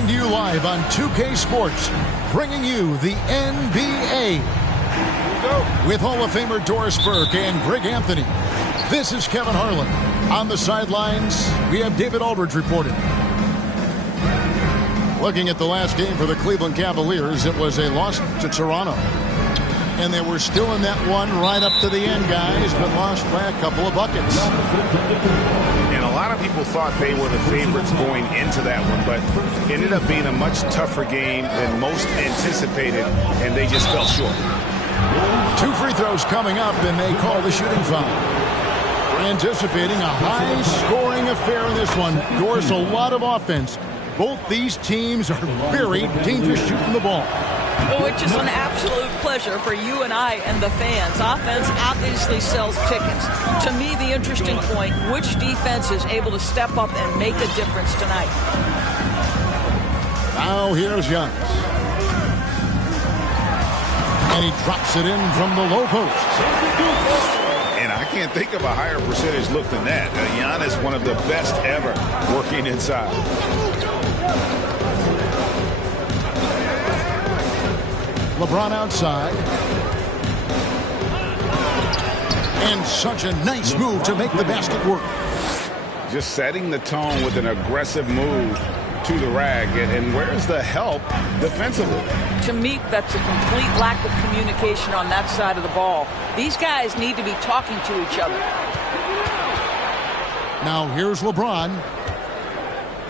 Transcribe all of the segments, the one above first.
Coming to you live on 2K Sports, bringing you the NBA. With Hall of Famer Doris Burke and Greg Anthony. This is Kevin Harlan. On the sidelines, we have David Aldridge reporting. Looking at the last game for the Cleveland Cavaliers, it was a loss to Toronto. And they were still in that one right up to the end, guys, but lost by a couple of buckets. And a lot of people thought they were the favorites going into that one, but it ended up being a much tougher game than most anticipated, and they just fell short. 2 free throws coming up, and they call the shooting foul. We're anticipating a high-scoring affair in this one. Doris, a lot of offense. Both these teams are very dangerous shooting the ball. Oh, it's just an absolute pleasure for you and I and the fans. Offense obviously sells tickets. To me, the interesting point, which defense is able to step up and make a difference tonight? Now here's Giannis. And he drops it in from the low post. And I can't think of a higher percentage look than that. Giannis, one of the best ever working inside. LeBron outside. And such a nice move to make the basket work. Just setting the tone with an aggressive move to the rag. And where's the help defensively? To me, that's a complete lack of communication on that side of the ball. These guys need to be talking to each other. Now here's LeBron.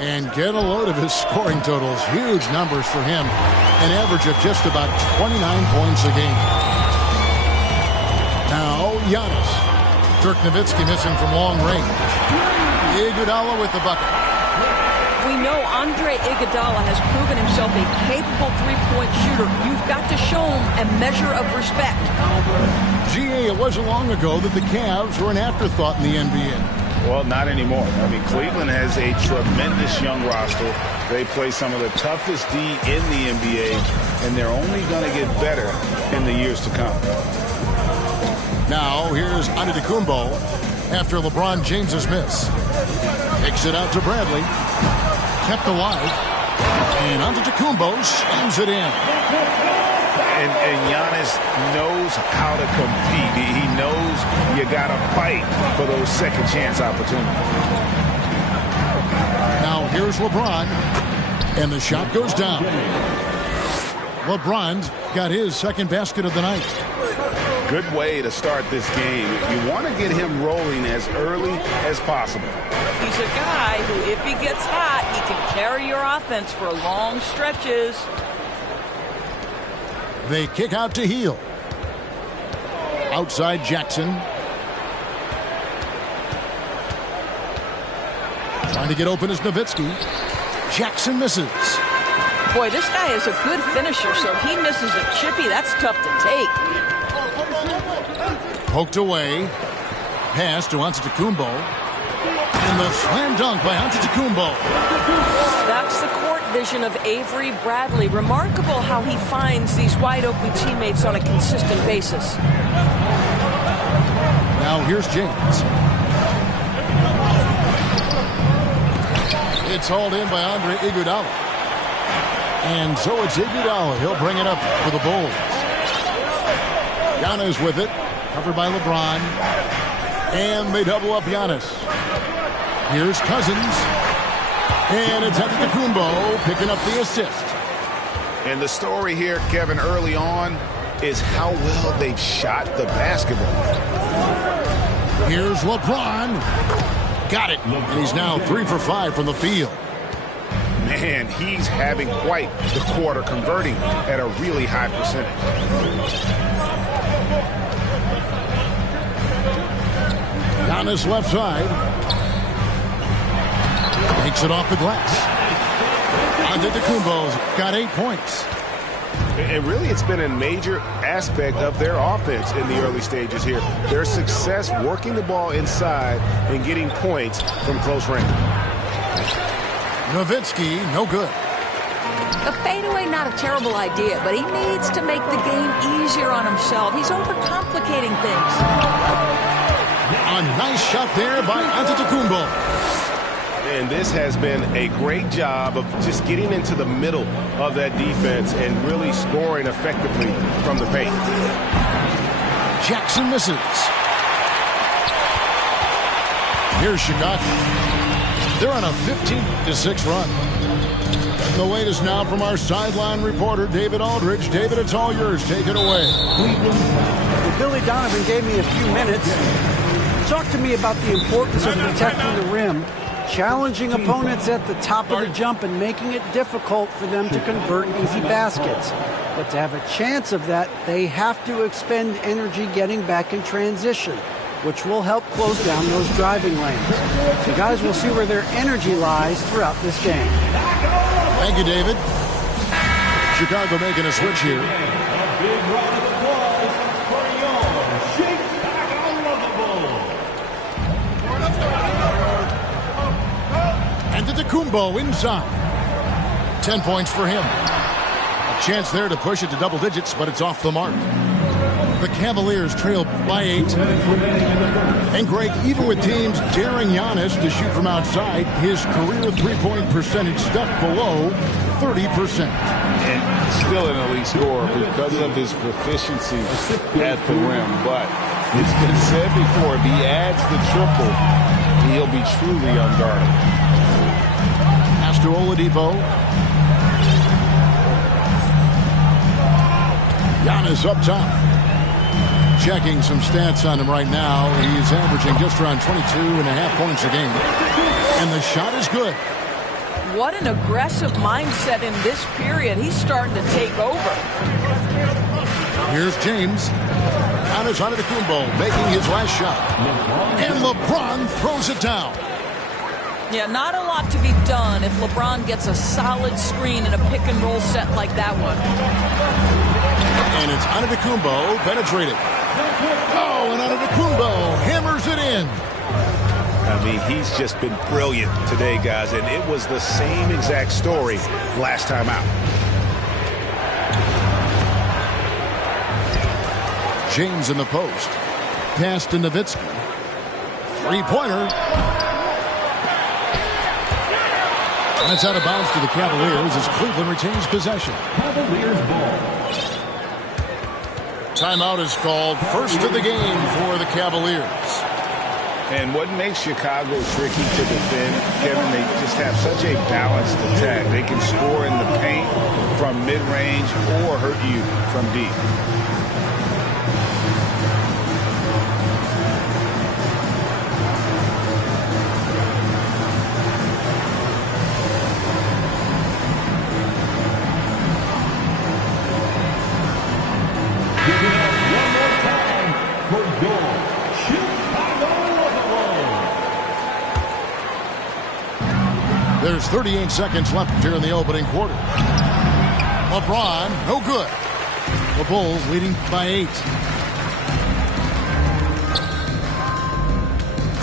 And get a load of his scoring totals. Huge numbers for him. An average of just about 29 points a game. Now Giannis. Dirk Nowitzki missing from long range. Iguodala with the bucket. We know Andre Iguodala has proven himself a capable three-point shooter. You've got to show him a measure of respect. It wasn't long ago that the Cavs were an afterthought in the NBA. Well, not anymore. I mean, Cleveland has a tremendous young roster. They play some of the toughest D in the NBA, and they're only going to get better in the years to come. Now, here's Antetokounmpo after LeBron James's miss. Kicks it out to Bradley. Kept alive. And Antetokounmpo slams it in. And Giannis knows how to compete. He knows you got to fight for those second chance opportunities. Now here's LeBron. And the shot goes down. LeBron's got his second basket of the night. Good way to start this game. You want to get him rolling as early as possible. He's a guy who, if he gets hot, he can carry your offense for long stretches. They kick out to Heel. Outside Jackson. Trying to get open is Nowitzki. Jackson misses. Boy, this guy is a good finisher, so he misses a chippy. That's tough to take. Poked away. Pass to Antetokounmpo. And the slam dunk by Antetokounmpo. That's the court vision of Avery Bradley. Remarkable how he finds these wide-open teammates on a consistent basis. Now here's James. It's hauled in by Andre Iguodala. And so it's Iguodala. He'll bring it up for the Bulls. Giannis with it. Covered by LeBron. And they double up Giannis. Here's Cousins. And it's Antetokounmpo picking up the assist. And the story here, Kevin, early on is how well they've shot the basketball. Here's LeBron. Got it. And he's now 3 for 5 from the field. Man, he's having quite the quarter, converting at a really high percentage. Giannis left side. Takes it off the glass. Antetokounmpo's got 8 points. And really, it's been a major aspect of their offense in the early stages here. Their success working the ball inside and getting points from close range. Nowitzki, no good. A fadeaway, not a terrible idea, but he needs to make the game easier on himself. He's overcomplicating things. A nice shot there by Antetokounmpo. And this has been a great job of just getting into the middle of that defense and really scoring effectively from the paint. Jackson misses. Here's Chicago. They're on a 15-6 run. And the latest now from our sideline reporter, David Aldridge. David, it's all yours. Take it away. Well, Billy Donovan gave me a few minutes. Talk to me about the importance of protecting the rim, challenging opponents at the top of the jump, and making it difficult for them to convert easy baskets. But to have a chance of that, they have to expend energy getting back in transition, which will help close down those driving lanes. So guys, we'll see where their energy lies throughout this game. Thank you, David. Chicago making a switch here. And to Kumbo inside. 10 points for him. A chance there to push it to double digits, but it's off the mark. The Cavaliers trail by 8. And Greg, even with teams daring Giannis to shoot from outside, his career three-point percentage stuck below 30%. And still an elite scorer because of his proficiency at the rim. But it's been said before, if he adds the triple, he'll be truly unguarded. Pass to Oladipo. Giannis up top. Checking some stats on him right now. He's averaging just around 22.5 points a game. And the shot is good. What an aggressive mindset in this period. He's starting to take over. Here's James. Giannis Antetokounmpo making his last shot. And LeBron throws it down. Yeah, not a lot to be done if LeBron gets a solid screen in a pick-and-roll set like that one. And it's Antetokounmpo penetrating. Oh, and Antetokounmpo hammers it in. I mean, he's just been brilliant today, guys, and it was the same exact story last time out. James in the post. Pass to Nowitzki. Three-pointer. That's out of bounds to the Cavaliers as Cleveland retains possession. Cavaliers ball. Timeout is called. First of the game for the Cavaliers. And what makes Chicago tricky to defend, Kevin, they just have such a balanced attack. They can score in the paint from mid-range or hurt you from deep. There's 38 seconds left here in the opening quarter. LeBron, no good. The Bulls leading by 8.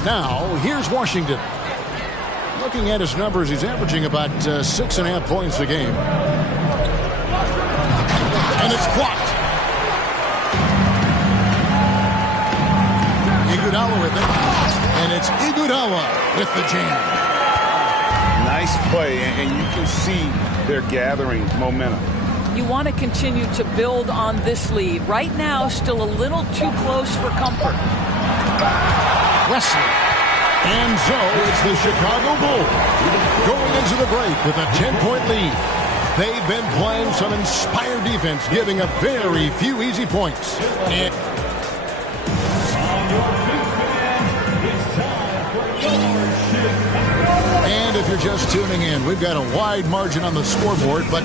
Now, here's Washington. Looking at his numbers, he's averaging about 6.5 points a game. And it's blocked. Iguodala with it. And it's Iguodala with the jam. Nice play, and you can see they're gathering momentum. You want to continue to build on this lead. Right now, still a little too close for comfort. Wesley. And so it's the Chicago Bulls going into the break with a 10-point lead. They've been playing some inspired defense, giving up very few easy points. And if you're just tuning in, we've got a wide margin on the scoreboard, but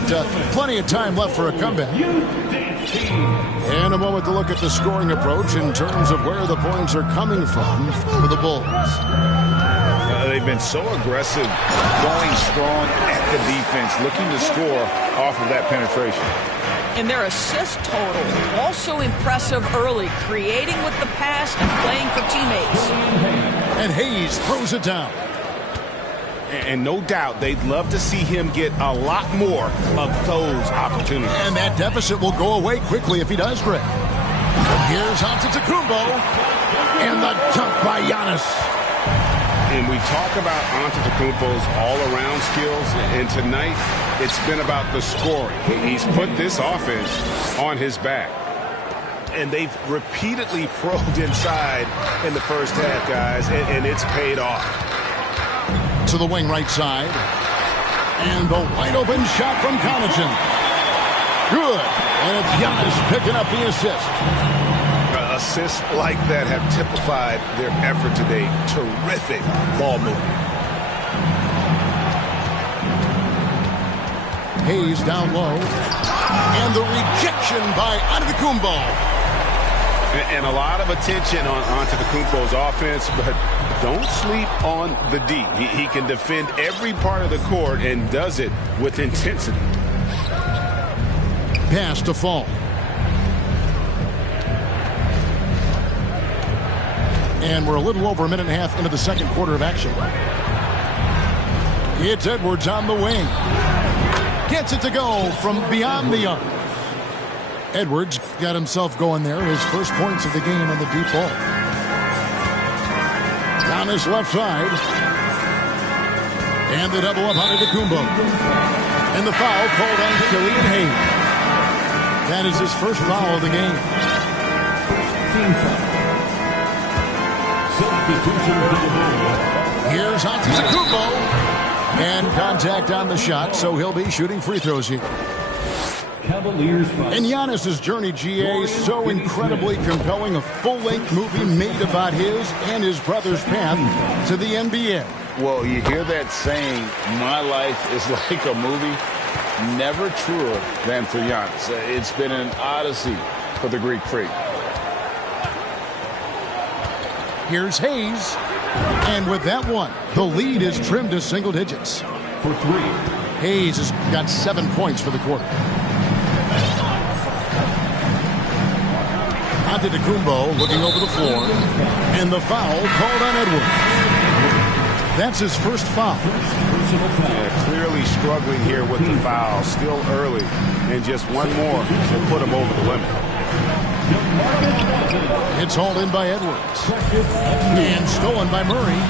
plenty of time left for a comeback. And a moment to look at the scoring approach in terms of where the points are coming from for the Bulls. They've been so aggressive, going strong at the defense, looking to score off of that penetration. And their assist total, also impressive early, creating with the pass and playing for teammates. And Hayes throws it down. And no doubt they'd love to see him get a lot more of those opportunities. And that deficit will go away quickly if he does, Greg. Here's Antetokounmpo. And the dunk by Giannis. And we talk about Antetokounmpo's all-around skills, and tonight it's been about the scoring. He's put this offense on his back. And they've repeatedly probed inside in the first half, guys, and it's paid off. To the wing right side. And the wide-open shot from Connaughton. Good. And it's Giannis picking up the assist. Assists like that have typified their effort today. Terrific ball movement. Hayes down low. And the rejection by Antetokounmpo. And a lot of attention on Antetokounmpo's offense, but don't sleep on the D. He can defend every part of the court and does it with intensity. Pass to Fall. And we're a little over a minute and a half into the second quarter of action. It's Edwards on the wing. Gets it to go from beyond the arc. Edwards got himself going there. His first points of the game on the deep ball. Down his left side. And the double up on Antetokounmpo. And the foul called on Killian Hayes. That is his first foul of the game. Here's Antetokounmpo. And contact on the shot, so he'll be shooting free throws here. And Giannis's journey, GA, so incredibly compelling. A full-length movie made about his and his brother's path to the NBA. Well, you hear that saying, my life is like a movie. Never truer than for Giannis. It's been an odyssey for the Greek freak. Here's Hayes. And with that one, the lead is trimmed to single digits. For three. Hayes has got 7 points for the quarter. Antetokounmpo looking over the floor. And the foul called on Edwards. That's his first foul. Yeah, clearly struggling here with the foul. Still early. And just one more will put him over the limit. It's hauled in by Edwards. And stolen by Murray.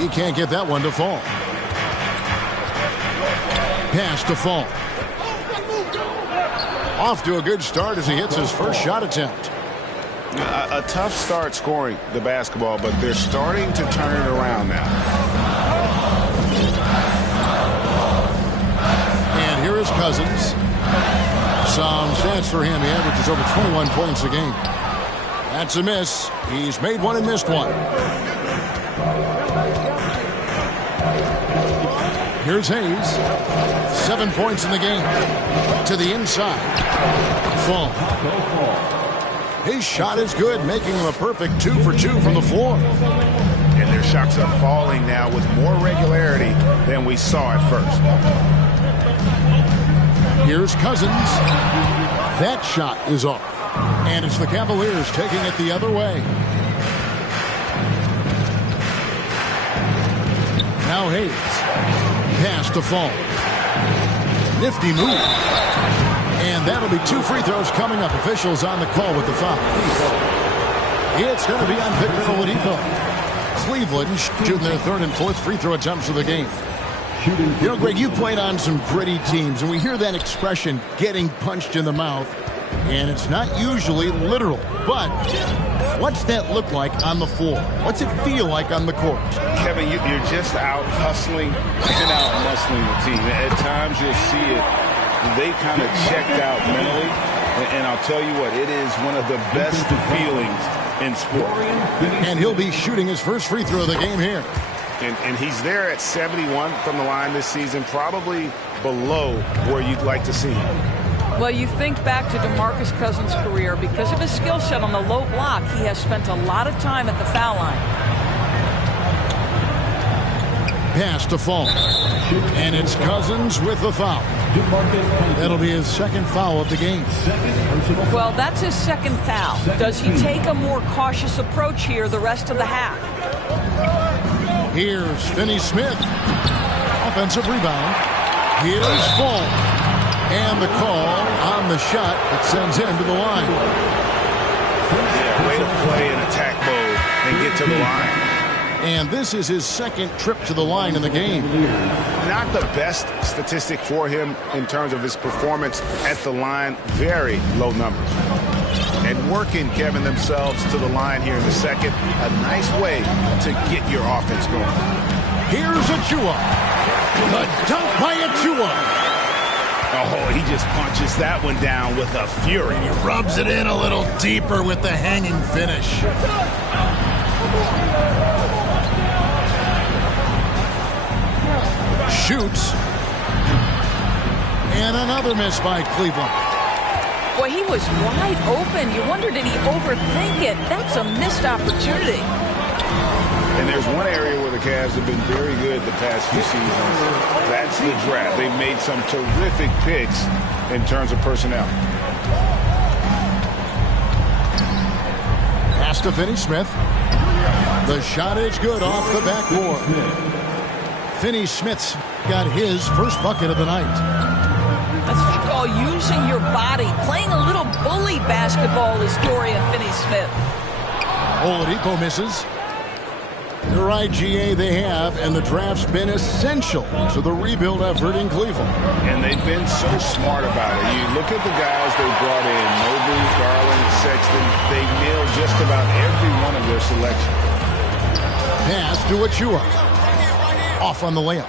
He can't get that one to fall. Pass to Fall. Off to a good start as he hits his first shot attempt. A tough start scoring the basketball, but they're starting to turn it around now. And here is Cousins. Some stats for him. He averages over 21 points a game. That's a miss. He's made one and missed one. Here's Hayes. 7 points in the game. To the inside. Fall. His shot is good, making him a perfect 2 for 2 from the floor. And their shots are falling now with more regularity than we saw at first. Here's Cousins. That shot is off. And it's the Cavaliers taking it the other way. Now Hayes. Pass to Fall. Nifty move. And that'll be 2 free throws coming up. Officials on the call with the foul. It's going to be on Victor Oladipo. Cleveland shooting their 3rd and 4th free throw attempts of the game. You know, Greg, you played on some gritty teams, and we hear that expression, getting punched in the mouth, and it's not usually literal. But what's that look like on the floor? What's it feel like on the court? Kevin, you're just out hustling and out muscling the team. At times you'll see it. They kind of checked out mentally, and I'll tell you what, it is one of the best feelings in sport. And he'll be shooting his first free throw of the game here. And he's there at 71 from the line this season, probably below where you'd like to see him. Well, you think back to DeMarcus Cousins' career. Because of his skill set on the low block, he has spent a lot of time at the foul line. Pass to Fall. And it's Cousins with the foul. That'll be his 2nd foul of the game. Well, that's his 2nd foul. Does he take a more cautious approach here the rest of the half? Here's Finney-Smith. Offensive rebound. Here's Fall. And the call on the shot that sends him to the line. Yeah, way to play in attack mode and get to the line. And this is his second trip to the line in the game. Not the best statistic for him in terms of his performance at the line. Very low numbers. And working, Kevin, themselves to the line here in the second. A nice way to get your offense going. Here's Achua. The dunk by Achua. Oh, he just punches that one down with a fury. He rubs it in a little deeper with the hanging finish. Shoots. And another miss by Cleveland. Boy, he was wide open. You wonder, did he overthink it? That's a missed opportunity. And there's one area where the Cavs have been very good the past few seasons. That's the draft. They've made some terrific picks in terms of personnel. Pass to Finney-Smith. The shot is good off the backboard. Finney-Smith's got his first bucket of the night. That's what you call using your body. Playing a little bully basketball is Dorian Finney-Smith. Oladipo misses. The right GA they have, and the draft's been essential to the rebuild effort in Cleveland. And they've been so smart about it. You look at the guys they brought in, Mobley, Garland, Sexton. They nailed just about every one of their selections. Pass to Achua. Off on the layup.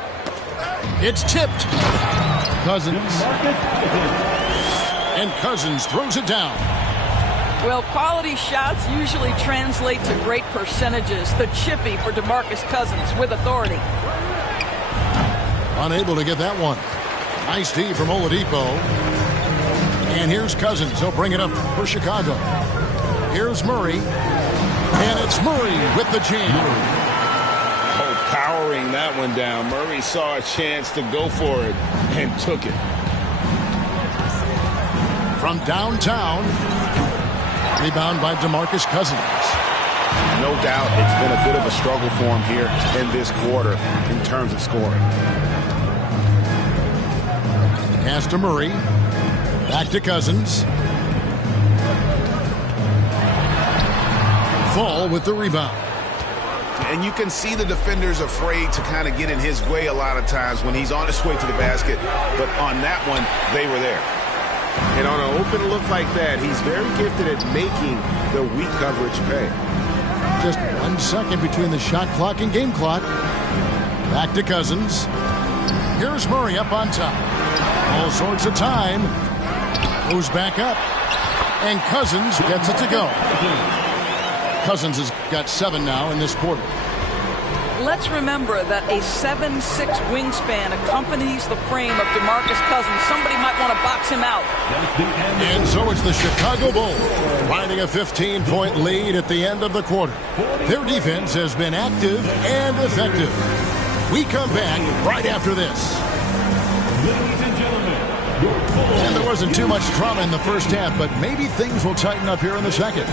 It's tipped. Cousins. And Cousins throws it down. Well, quality shots usually translate to great percentages. The chippy for DeMarcus Cousins with authority. Unable to get that one. Nice D from Oladipo. And here's Cousins. He'll bring it up for Chicago. Here's Murray. And it's Murray with the jam. Oh, powering that one down. Murray saw a chance to go for it and took it. From downtown. Rebound by DeMarcus Cousins. No doubt it's been a bit of a struggle for him here in this quarter in terms of scoring. Pass to Murray. Back to Cousins. Fall with the rebound. And you can see the defenders afraid to kind of get in his way a lot of times when he's on his way to the basket. But on that one, they were there. And on an open look like that, he's very gifted at making the weak coverage pay. Just 1 second between the shot clock and game clock. Back to Cousins. Here's Murray up on top. All sorts of time. Goes back up. And Cousins gets it to go. Cousins has got 7 now in this quarter. Let's remember that a 7'6" wingspan accompanies the frame of DeMarcus Cousins. Somebody might want to box him out. And so it's the Chicago Bulls riding a 15-point lead at the end of the quarter. Their defense has been active and effective. We come back right after this. Ladies and gentlemen, your Bulls. And there wasn't too much drama in the first half, but maybe things will tighten up here in the second.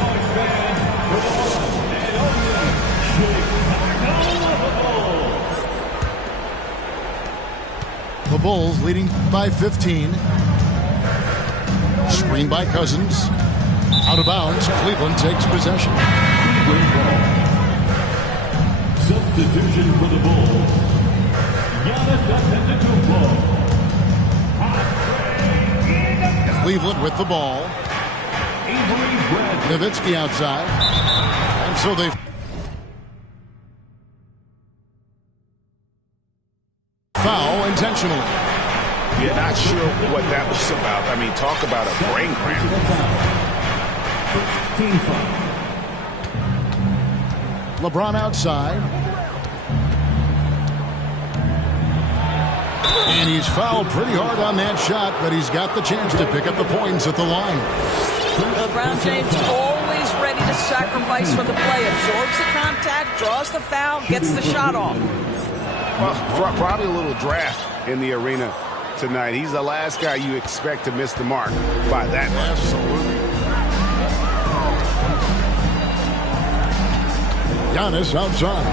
The Bulls leading by 15. Screen by Cousins. Out of bounds. Cleveland takes possession. Substitution for the Bulls. Cleveland with the ball. Nowitzki outside. And so they foul intentionally. You're not sure what that was about. I mean, talk about a brain cramp. LeBron outside. And he's fouled pretty hard on that shot, but he's got the chance to pick up the points at the line. LeBron James always ready to sacrifice for the play. Absorbs the contact, draws the foul, gets the shot off. Well, probably a little draft in the arena tonight. He's the last guy you expect to miss the mark by that much. Absolutely. Giannis outside.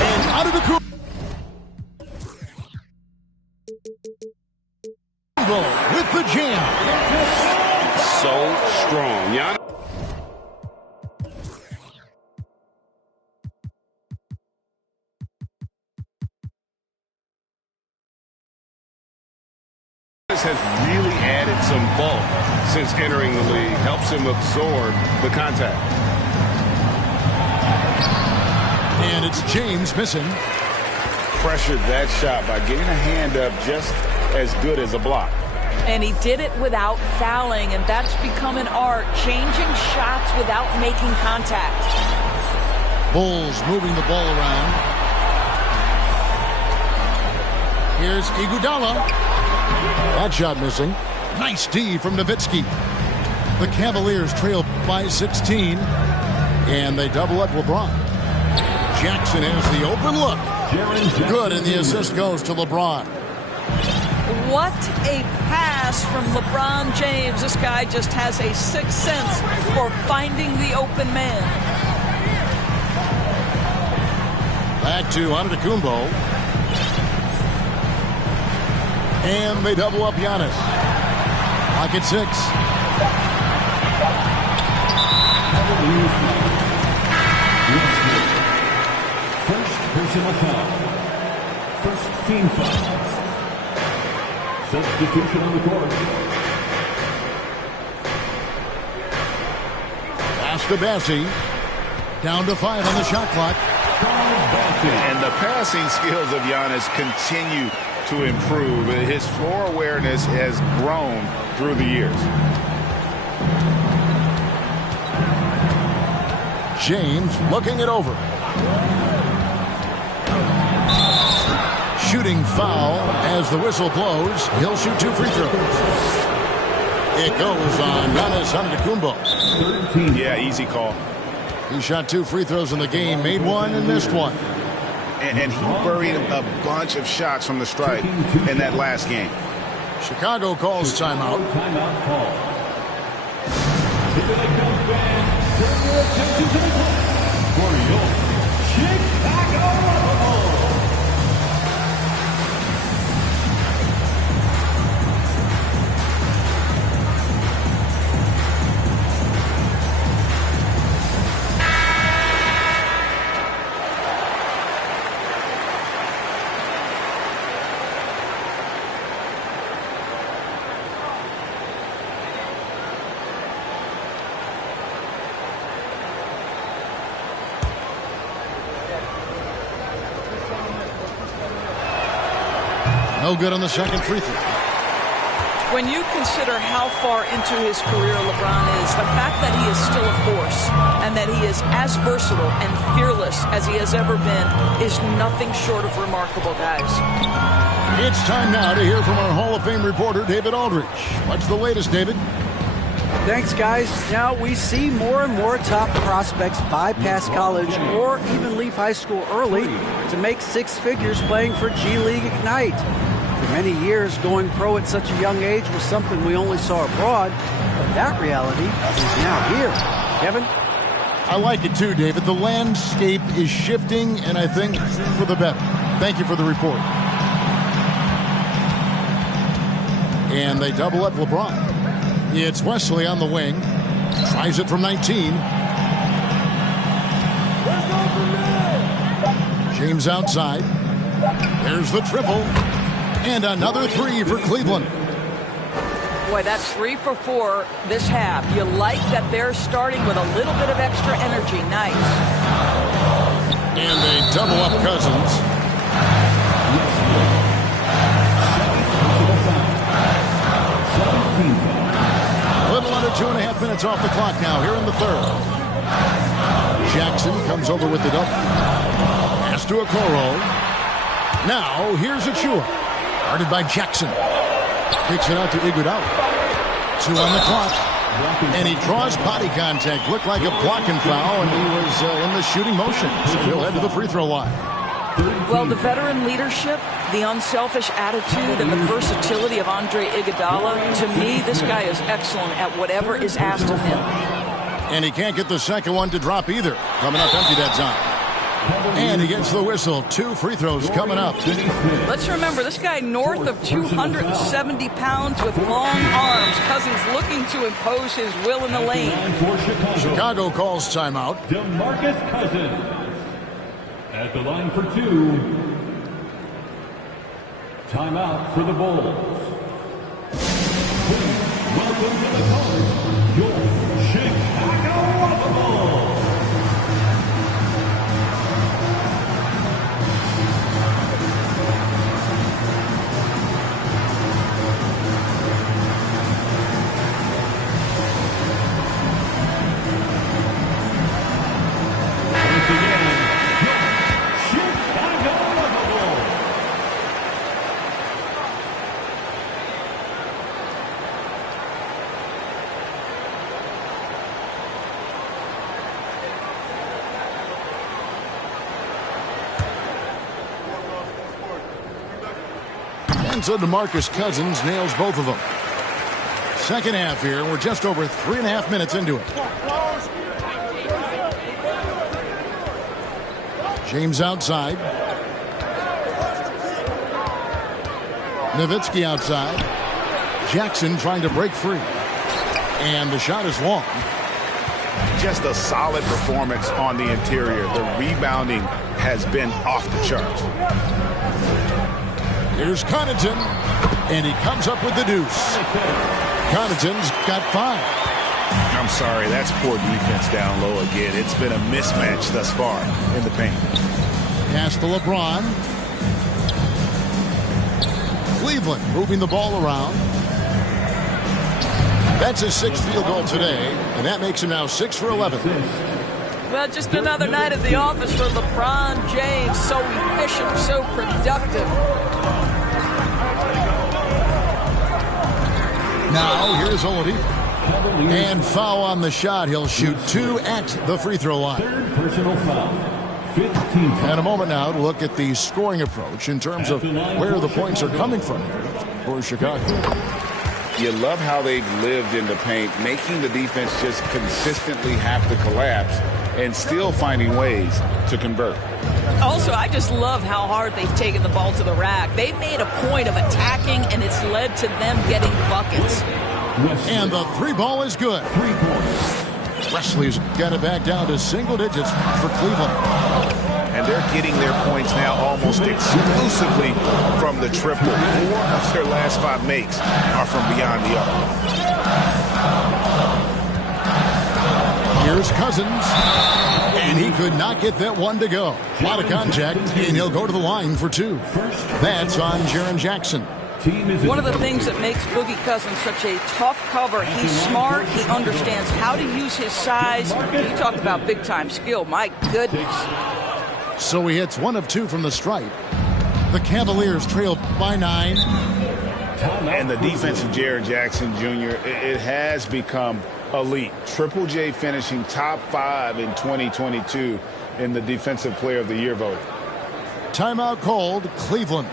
And out of the court. With the jam. So strong. Giannis. Giannis has really added some bulk since entering the league. Helps him absorb the contact. And it's James missing. Pressured that shot by getting a hand up just as good as a block. And he did it without fouling, and that's become an art, changing shots without making contact. Bulls moving the ball around. Here's Iguodala. That shot missing. Nice D from Nowitzki. The Cavaliers trail by 16, and they double up LeBron. Jackson has the open look. Good, and the assist goes to LeBron. What a pass from LeBron James. This guy just has a sixth sense for finding the open man. Back to Antetokounmpo. And they double up Giannis. Lock at 6. First personal foul. First team foul. Substitution on the court. Pass to Bassi. Down to 5 on the shot clock. And the passing skills of Giannis continue to improve. His floor awareness has grown through the years. James looking it over. Shooting foul as the whistle blows. He'll shoot 2 free throws. It goes on Giannis Antetokounmpo. Yeah, easy call. He shot 2 free throws in the game, made 1 and missed 1. And he buried a bunch of shots from the stripe in that last game. Chicago calls timeout. Timeout call. Here they come, fans. Turn your attention to the court for your Chicago Bulls. No good on the second free throw. When you consider how far into his career LeBron is, the fact that he is still a force and that he is as versatile and fearless as he has ever been is nothing short of remarkable, guys. It's time now to hear from our Hall of Fame reporter, David Aldrich. What's the latest, David? Thanks, guys. Now we see more and more top prospects bypass college or even leave high school early to make 6 figures playing for G League Ignite. For many years, going pro at such a young age was something we only saw abroad, but that reality is now here. Kevin? I like it too, David. The landscape is shifting, and I think for the better. Thank you for the report. And they double up LeBron. It's Wesley on the wing. Tries it from 19. James outside. There's the triple. And another 3 for Cleveland. Boy, that's 3 for 4 this half. You like that they're starting with a little bit of extra energy. Nice. And they double up Cousins. A little under 2.5 minutes off the clock now here in the third. Jackson comes over with the double. Pass to Okoro. Now here's Achua. Guarded by Jackson. Takes it out to Iguodala. 2 on the clock. And he draws body contact. Looked like a blocking foul, and he was in the shooting motion. So he'll head to the free throw line. Well, the veteran leadership, the unselfish attitude, and the versatility of Andre Iguodala, to me, this guy is excellent at whatever is asked of him. And he can't get the second one to drop either. Coming up empty that time. And he gets the whistle. 2 free throws coming up. Let's remember, this guy north of 270 pounds with long arms. Cousins looking to impose his will in the lane. Chicago calls timeout. DeMarcus Cousins at the line for 2. Timeout for the Bulls. And so DeMarcus Cousins nails both of them. Second half here. We're just over 3.5 minutes into it. James outside. Nowitzki outside. Jackson trying to break free. And the shot is long. Just a solid performance on the interior. The rebounding has been off the charts. Here's Connaughton, and he comes up with the deuce. Connaughton's got 5. I'm sorry, that's poor defense down low again. It's been a mismatch thus far in the paint. Pass to LeBron. Cleveland moving the ball around. That's his 6th field goal today, and that makes him now 6 for 11. Well, just another night at the office for LeBron James. So efficient, so productive. Now, here's Oladipo. And foul on the shot. He'll shoot 2 at the free throw line. Third personal foul. 15. And a moment now to look at the scoring approach in terms of where the points are coming from here for Chicago. You love how they've lived in the paint, making the defense just consistently have to collapse and still finding ways to convert. Also, I just love how hard they've taken the ball to the rack. They've made a point of attacking, and it's led to them getting buckets. And the 3 ball is good. 3 points. Wesley's got it back down to single digits for Cleveland. And they're getting their points now almost exclusively from the triple. 4 of their last 5 makes are from beyond the arc. Here's Cousins. And he could not get that one to go. A lot of contact, and he'll go to the line for 2. That's on Jaren Jackson. One of the things that makes Boogie Cousins such a tough cover, he's smart, he understands how to use his size. You talk about big-time skill, my goodness. So he hits 1 of 2 from the stripe. The Cavaliers trail by 9. And the defense of Jaren Jackson Jr., it has become elite. Triple J finishing top 5 in 2022 in the Defensive Player of the Year voting. Timeout called, Cleveland.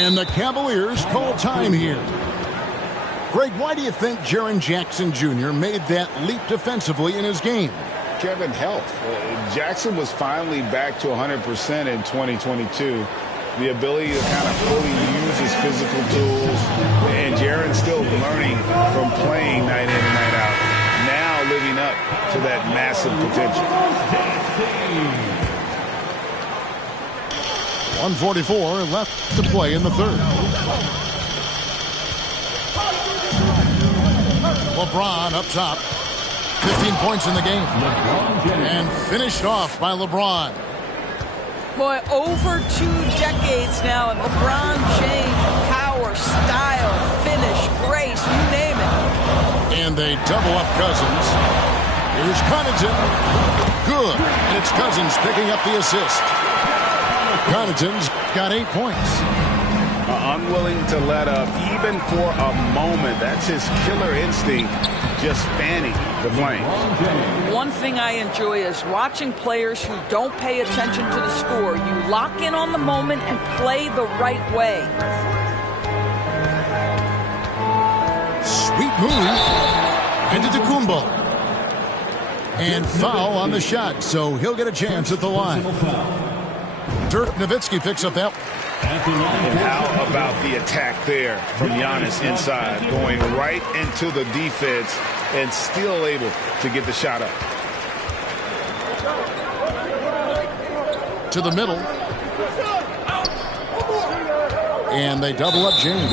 And the Cavaliers call time here. Greg, why do you think Jaren Jackson Jr. made that leap defensively in his game? Kevin, health. Jackson was finally back to 100% in 2022. The ability to kind of fully use his physical tools. And Jaren's still learning from playing night in and night out. Now living up to that massive potential. 1:44 left to play in the 3rd. LeBron up top. 15 points in the game. And finished off by LeBron. Boy, over 2 decades now, and LeBron James, power, style, finish, grace, you name it. And they double up Cousins. Here's Connaughton. Good. And it's Cousins picking up the assist. Connaughton's got 8 points. Unwilling to let up even for a moment. That's his killer instinct, just fanning the flames. One thing I enjoy is watching players who don't pay attention to the score. You lock in on the moment and play the right way. Sweet move. Into Tacumbo. And foul on the shot, so he'll get a chance at the line. Dirk Nowitzki picks up that. And how about the attack there from Giannis inside, going right into the defense and still able to get the shot up. To the middle. And they double up James.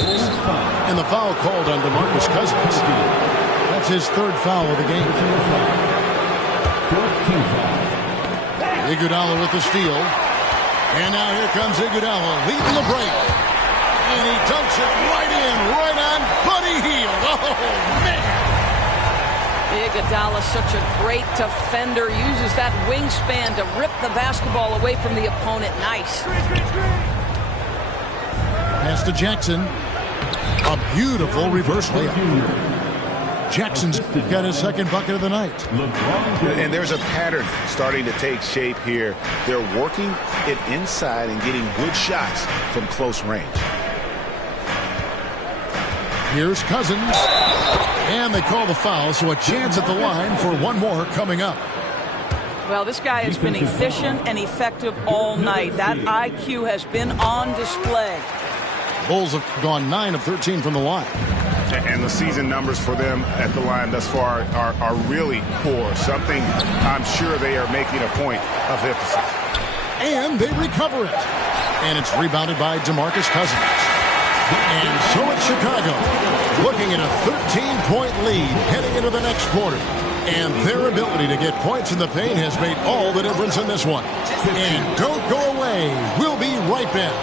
And the foul called on DeMarcus Cousins. That's his 3rd foul of the game. Iguodala with the steal. And now here comes Iguodala leading the break. And he dunks it right in, right on Buddy Hield. Oh, man. Iguodala, such a great defender, uses that wingspan to rip the basketball away from the opponent. Nice. Pass to Jackson. A beautiful reverse layup. Jackson's got his second bucket of the night. And there's a pattern starting to take shape here. They're working it inside and getting good shots from close range. Here's Cousins. And they call the foul, so a chance at the line for one more coming up. Well, this guy has been efficient and effective all night. That IQ has been on display. Bulls have gone 9 of 13 from the line. And the season numbers for them at the line thus far are really poor. Something I'm sure they are making a point of emphasis. And they recover it. And it's rebounded by DeMarcus Cousins. And so it's Chicago looking at a 13-point lead heading into the next quarter. And their ability to get points in the paint has made all the difference in this one. And don't go away. We'll be right back.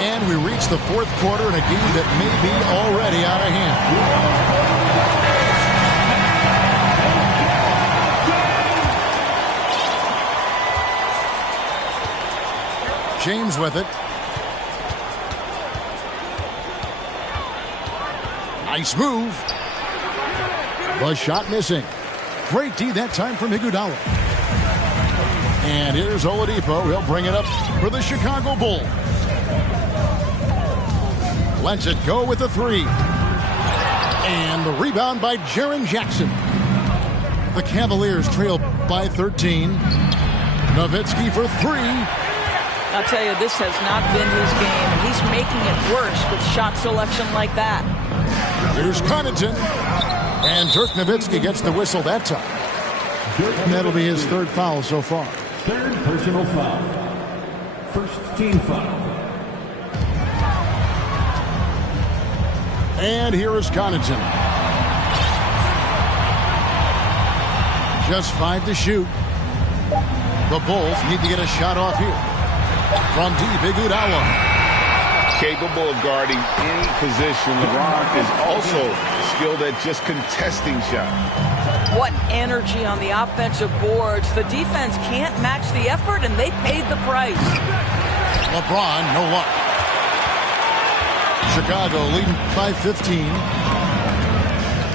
And we reach the fourth quarter in a game that may be already out of hand. James with it. Nice move. The shot missing. Great D that time from Iguodala. And here's Oladipo. He'll bring it up for the Chicago Bulls. Lets it go with the three. And the rebound by Jaren Jackson. The Cavaliers trail by 13. Nowitzki for three. I'll tell you, this has not been his game, and he's making it worse with shot selection like that. Here's Connaughton. And Dirk Nowitzki gets the whistle that time. And that'll be his third foul so far. Third personal foul. First team foul. And here is Connaughton. Just 5 to shoot. The Bulls need to get a shot off here. From deep, Iguodala. Capable of guarding any position. LeBron is also skilled at just contesting shots. What energy on the offensive boards. The defense can't match the effort, and they paid the price. LeBron, no luck. Chicago leading by 15.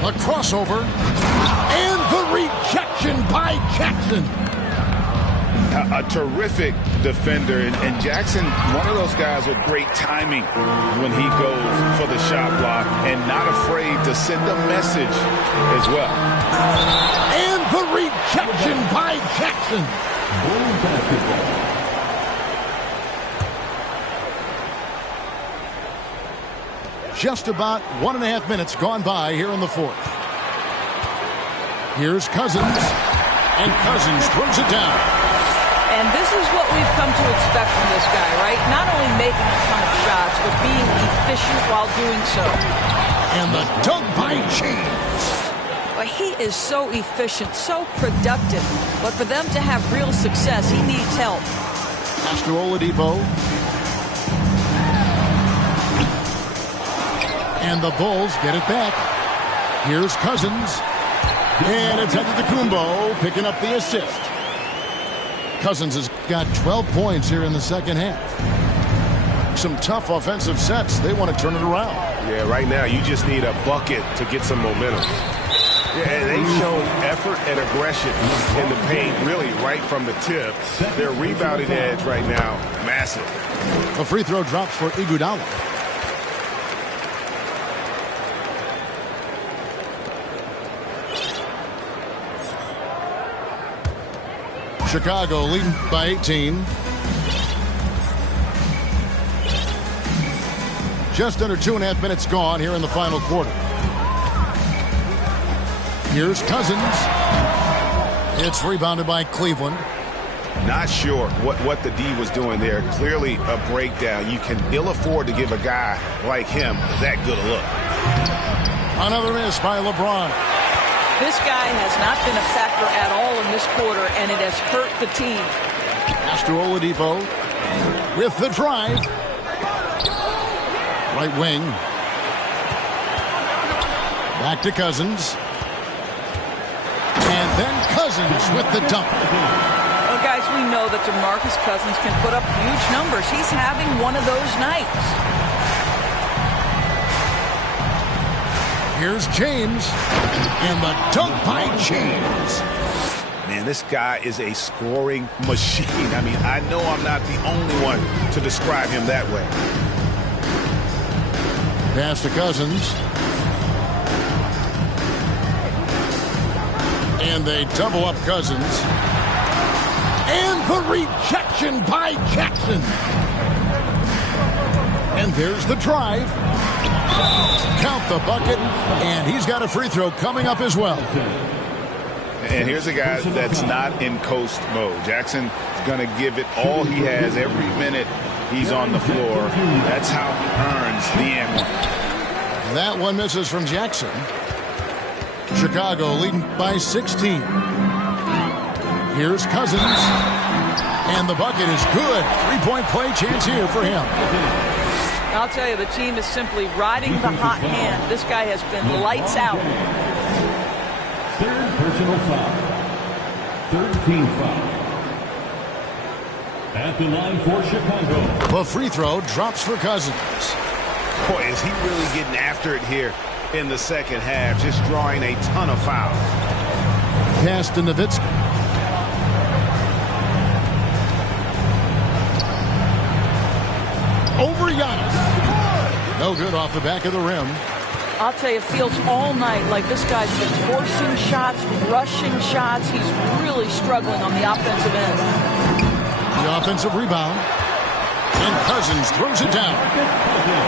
A crossover. And the rejection by Jackson. A terrific defender. And Jackson, one of those guys with great timing when he goes for the shot block and not afraid to send a message as well. And the rejection by Jackson. Just about 1.5 minutes gone by here in the fourth. Here's Cousins. And Cousins throws it down. And this is what we've come to expect from this guy, right? Not only making a ton of shots, but being efficient while doing so. And the dunk by James. But he is so efficient, so productive. But for them to have real success, he needs help. Pass to Oladipo. And the Bulls get it back. Here's Cousins. And it's Antetokounmpo picking up the assist. Cousins has got 12 points here in the second half. Some tough offensive sets. They want to turn it around. Yeah, right now you just need a bucket to get some momentum. Yeah, and they've shown effort and aggression in the paint really right from the tip. Their rebounding edge right now, massive. A free throw drops for Iguodala. Chicago leading by 18. Just under 2.5 minutes gone here in the final quarter. Here's Cousins. It's rebounded by Cleveland. Not sure what the D was doing there. Clearly a breakdown. You can ill afford to give a guy like him that good a look. Another miss by LeBron. This guy has not been a factor at all in this quarter, and it has hurt the team. Pass to Oladipo with the drive. Right wing. Back to Cousins. And then Cousins with the dunk. Well, guys, we know that DeMarcus Cousins can put up huge numbers. He's having one of those nights. Here's James. And the dunk by James. Man, this guy is a scoring machine. I mean, I know I'm not the only one to describe him that way. Pass to Cousins. And they double up Cousins. And the rejection by Jackson. And there's the drive. Count the bucket. And he's got a free throw coming up as well. And here's a guy that's not in coast mode. Jackson's going to give it all he has every minute he's on the floor. That's how he earns the and one. That one misses from Jackson. Chicago leading by 16. Here's Cousins. And the bucket is good. Three-point play chance here for him. I'll tell you, the team is simply riding the hot hand. This guy has been lights out. Third personal foul. 13 foul. At the line for Chicago. The free throw drops for Cousins. Boy, is he really getting after it here in the second half, just drawing a ton of fouls. Pass to Nowitzki. Over Giannis. No good off the back of the rim. I'll tell you, it feels all night like this guy's been forcing shots, rushing shots. He's really struggling on the offensive end. The offensive rebound. And Cousins throws it down.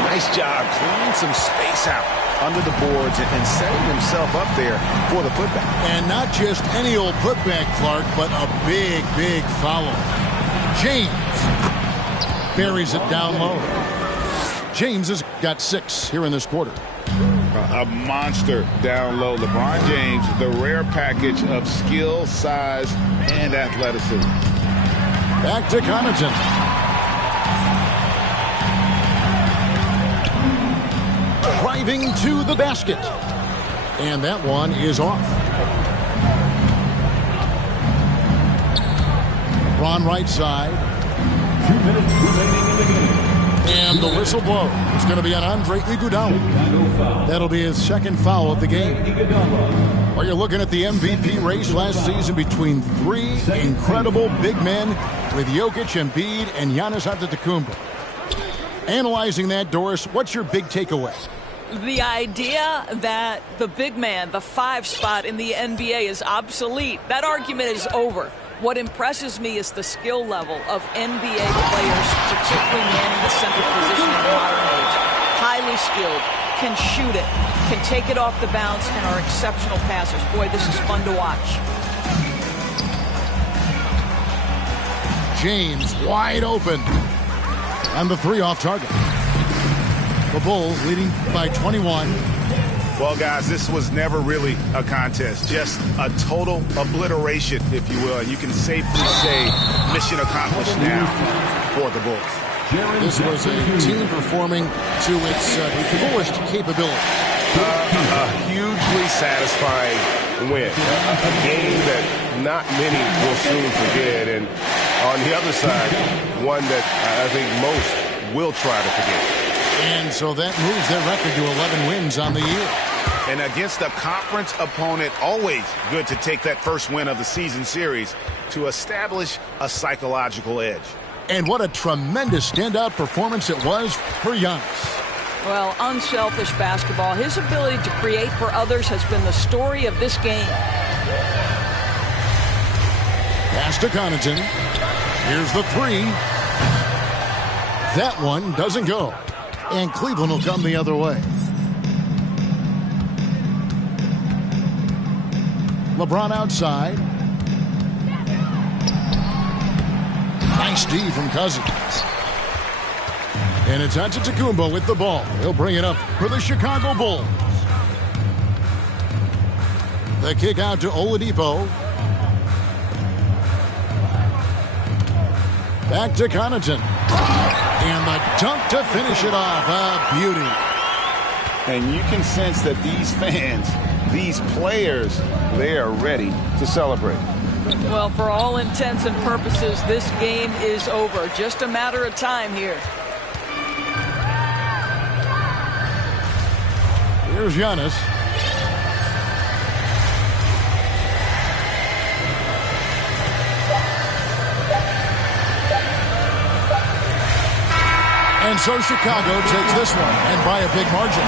Nice job clearing some space out under the boards and setting himself up there for the putback. And not just any old putback, Clark, but a big, big foul. James buries it down low. James has got 6 here in this quarter. A monster down low. LeBron James, the rare package of skill, size, and athleticism. Back to Connaughton. Driving to the basket. And that one is off. LeBron right side. 2 minutes remaining in the game. And the whistle blows. It's going to be on Andre Iguodala. That'll be his second foul of the game. Well, you're looking at the MVP race last season between 3 incredible big men with Jokic, Embiid, and Giannis Antetokounmpo. Analyzing that, Doris, what's your big takeaway? The idea that the big man, the 5 spot in the NBA, is obsolete. That argument is over. What impresses me is the skill level of NBA players, particularly manning the center position in the modern age. Highly skilled, can shoot it, can take it off the bounce, and are exceptional passers. Boy, this is fun to watch. James wide open. And the 3 off target. The Bulls leading by 21. Well, guys, this was never really a contest, just a total obliteration, if you will. And you can safely say mission accomplished now for the Bulls. This was a team performing to its fullest capability. A hugely satisfying win. A game that not many will soon forget. And on the other side, one that I think most will try to forget. And so that moves their record to 11 wins on the year. And against a conference opponent, always good to take that first win of the season series to establish a psychological edge. And what a tremendous standout performance it was for Giannis. Well, unselfish basketball. His ability to create for others has been the story of this game. Pass to Connaughton. Here's the 3. That one doesn't go. And Cleveland will come the other way. LeBron outside. Nice D from Cousins. And it's Antetokounmpo with the ball. He'll bring it up for the Chicago Bulls. The kick out to Oladipo. Back to Connaughton. And the dunk to finish it off. A beauty. And you can sense that these fans, these players, they are ready to celebrate. Well, for all intents and purposes, this game is over. Just a matter of time here. Here's Giannis. And so Chicago takes this one, and by a big margin.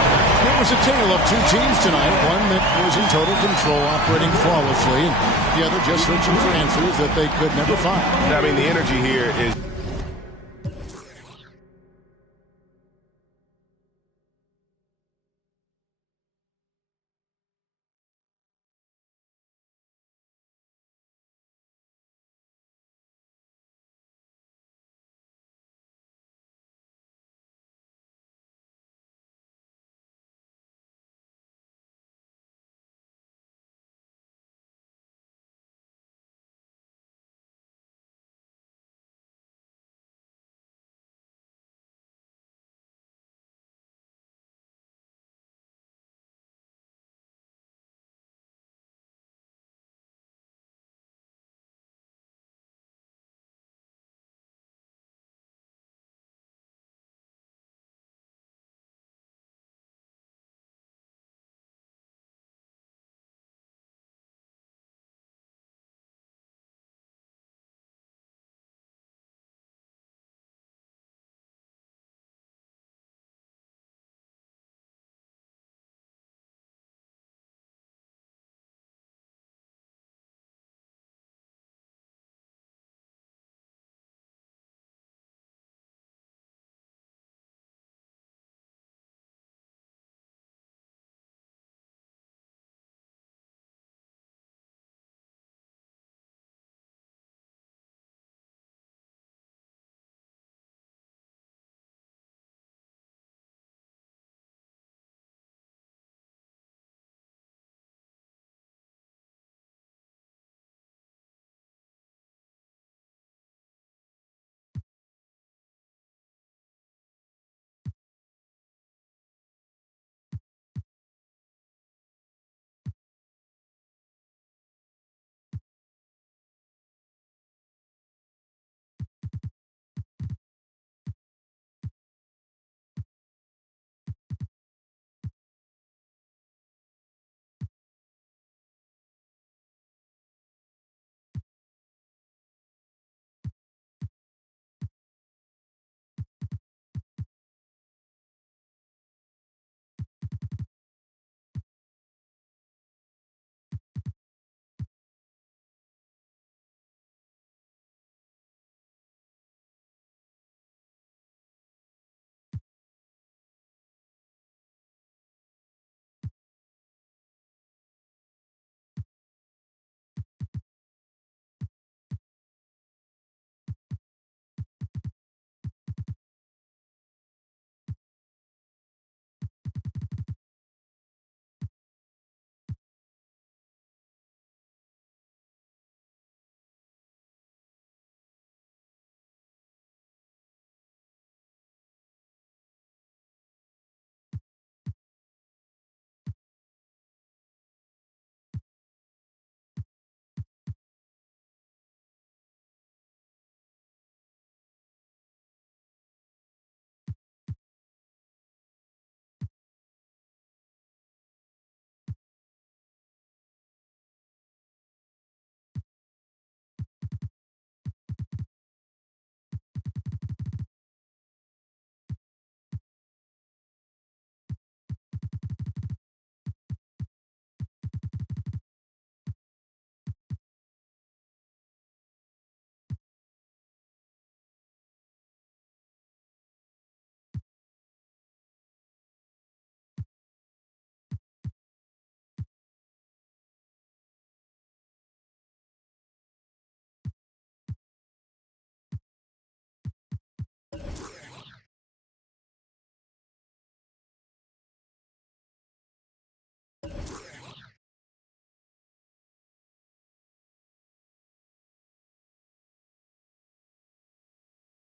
It was a tale of two teams tonight, one that was in total control, operating flawlessly, and the other just searching for answers that they could never find. I mean, the energy here is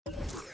it.